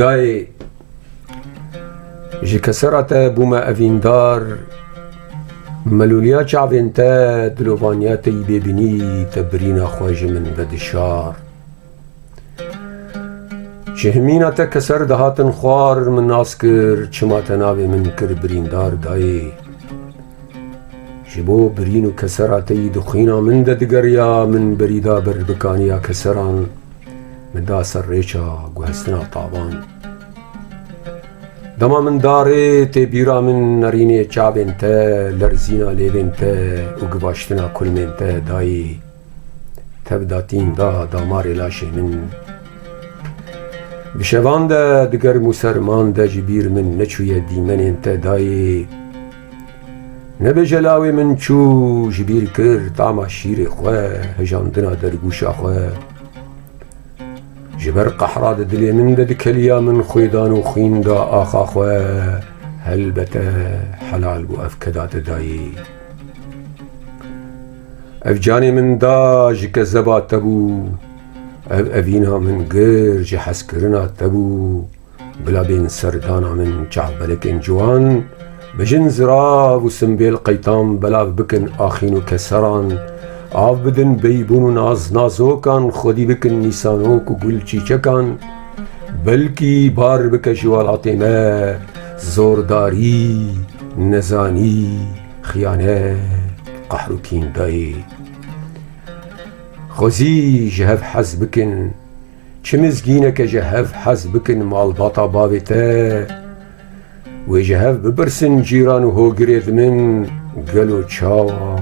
دای جی کسرت بوما اویندار ملولیا چاوین تا دلوانیات ای ببینی تبرین خواج من بدشار جهمینات کسر دهاتن خوار من ناس کر چما تناوی من کر بریندار دای جبو برین و کسرات ای دخینا من ددگریا من بریدا بر بکانیا کسران من دا سر ریچا گوهستنا طابان دما من داره تی بیرا من نرینه چابین تا لرزینا لیوین تا و گواشتنا کلمین تا دایی تبداتین دا دامار لاشه من بشوان دا دگر مسرمان دا جبیر من نچوی دیمنین تا دایی نبی جلاوی من چو جبیر کر طعما شیر خواه هجاندنا در گوشا خواه جبر قحراد دلی من دا دکلیا من خویدان و خوین دا آخا خواه هلبته حلال بو افکدات دایی اف جانی من دا جک زبا تبو اوینا من گر جی حس کرنا تبو بلا بین سردانا من چعب بلکن جوان بجن زرا و سنبیل قیتام بلا بکن آخین و کسران آف بدن بیبون و ناز نازوکان خودی بکن نیسانوک و گل چیچکان بلکی بار بک جوالات ما زورداری نزانی خیانت قهر و کین دایی خوزی جهف حز بکن چه مزگینه که جهف حز بکن مالباتا بابته و جهف ببرسن جیران و هوگرید من گلو چاوا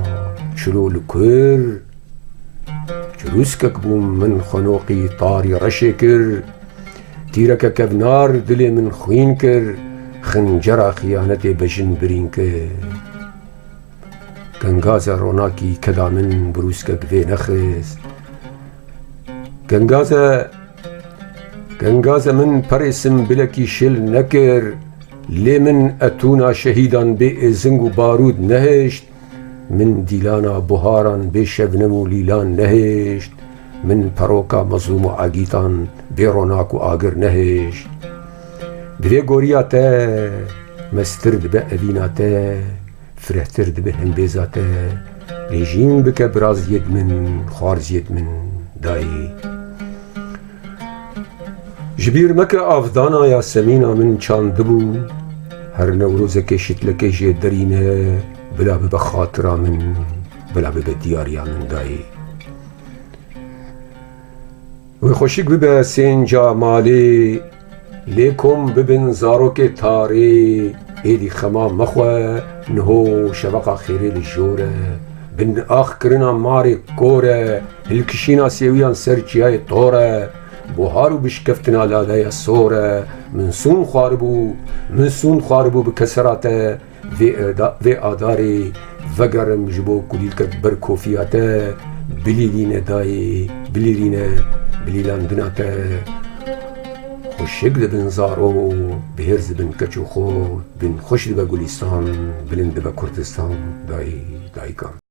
چلو لکر چلوسکک بوم من خنوقی طاری رشه کر تیرک کبنار دلی من خوین کر خنجر خیانت بجن برین کر گنگاز روناکی کدا من بروسکک وی نخست گنگاز من پرسم بلکی شل نکر لی من اتونا شهیدان بی زنگ و بارود نهشت من دیلانا بهاران بی شبنم و لیلان نهشت من پروکا مظلوم و عگیتان بی روناک و آگر نهشت دوی گوریا تا مسترد به اوینا تا فرهترد به هنبیزا تا رژیم بکه براز ید من خوارز ید من دایی جبیر مکه آفدانا یا سمینا من چانده بو هر نوروز که شتلکه جه درینه بلا به خاطرا من بلا به دیاریا من دایی و خوشک به سینجا مالی لیکم ببن زاروک تاری ایدی خما مخواه نهو شبقا خیری لجوره بن آخ کرنا ماری کوره هلکشینا سیویان سرچیای طوره بوهارو بشکفتنا لاله سوره من سون خواربو بکسراته وی آداری وگرم جبو کلیل کد بر کوفیاته بلیلینه دایی بلیلاندنا ته خوشک دبن زارو بهرز بن کچو خود بن خوش دبا گلیستان بلند دبا کردستان دایی کام